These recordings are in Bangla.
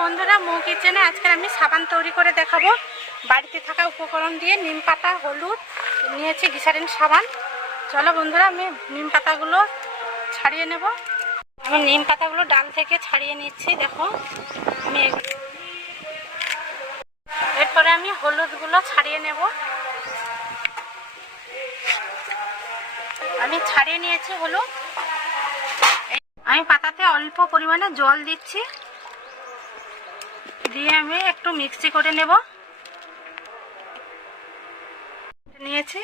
বন্ধুরা, মৌ কিচেনে আজকে আমি সাবান তৈরি করে দেখাবো। বাড়িতে থাকা উপকরণ দিয়ে নিম পাতা, হলুদ, নিয়েছি গিসারিন সাবান। চলো বন্ধুরা, আমি নিম পাতাগুলো ছাড়িয়ে নেব। আমি নিম পাতাগুলো ডাল থেকে ছাড়িয়ে নিচ্ছি, দেখো। আমি এরপরে আমি হলুদগুলো ছাড়িয়ে নেব। আমি ছাড়িয়ে নিয়েছি হলুদ। আমি পাতাতে অল্প পরিমাণে জল দিচ্ছি। দিয়ে আমি একটু মিক্সি করে নেব। নিয়েছি।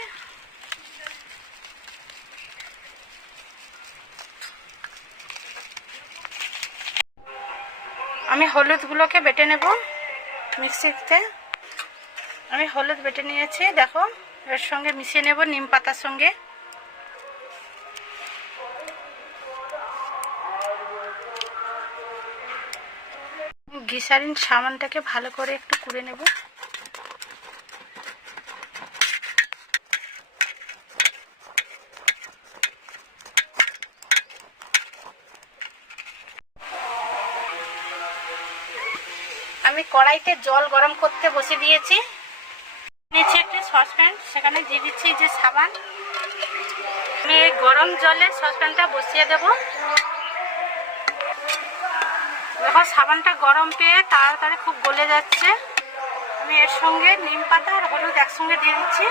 আমি হলুদগুলোকে বেটে নেব মিক্সিতে। আমি হলুদ বেটে নিয়েছি, দেখো, এর সঙ্গে মিশিয়ে নেব নিম পাতার সঙ্গে। গ্লিসারিন সাবানটাকে ভালো করে একটু কুড়ে নেব। আমি কড়াইতে জল গরম করতে বসে দিয়েছি। নিচে একটি সসপ্যান সেখানে দিয়ে দিচ্ছি যে সাবান। আমি গরম জলে সসপ্যানটা বসিয়ে দেবো। দেখো সাবানটা গরম পেয়ে তাড়াতাড়ি খুব গলে যাচ্ছে। আমি এর সঙ্গে নিম পাতা আর হলুদ একসঙ্গে দিয়ে দিচ্ছি।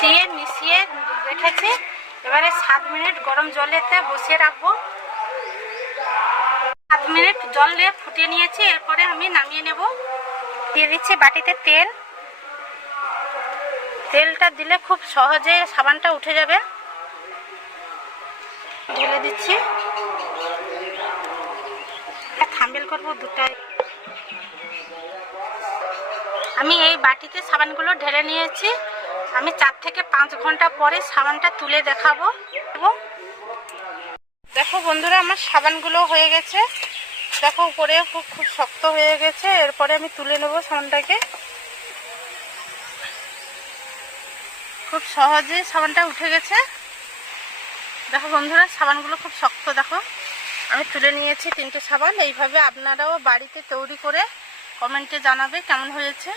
দিয়ে মিশিয়ে রেখেছি। এবারে সাত মিনিট গরম জলেতে বসিয়ে রাখব। সাত মিনিট জল দিয়ে ফুটিয়ে নিয়েছি। এরপরে আমি নামিয়ে নেব। দিয়ে দিচ্ছি বাটিতে তেল। তেলটা দিলে খুব সহজে সাবানটা উঠে যাবে। ঢেলে দিচ্ছি। থাম্বেল করব দুটাই আমি এই বাটিতে সাবানগুলো ঢেলে নিয়েছি। আমি চার থেকে পাঁচ ঘণ্টা পরে সাবানটা তুলে দেখাবো। এবং দেখো বন্ধুরা, আমার সাবানগুলো হয়ে গেছে। দেখো উপরে খুব খুব শক্ত হয়ে গেছে। এরপরে আমি তুলে নেব সাবানটাকে। খুব সহজে সাবানটা উঠে গেছে। দেখো বন্ধুরা, সাবানগুলো খুব শক্ত, দেখো। আমি তুলে নিয়েছি তিনটে সাবান। এইভাবে আপনারাও বাড়িতে তৈরি করে কমেন্টে জানাবে কেমন হয়েছে।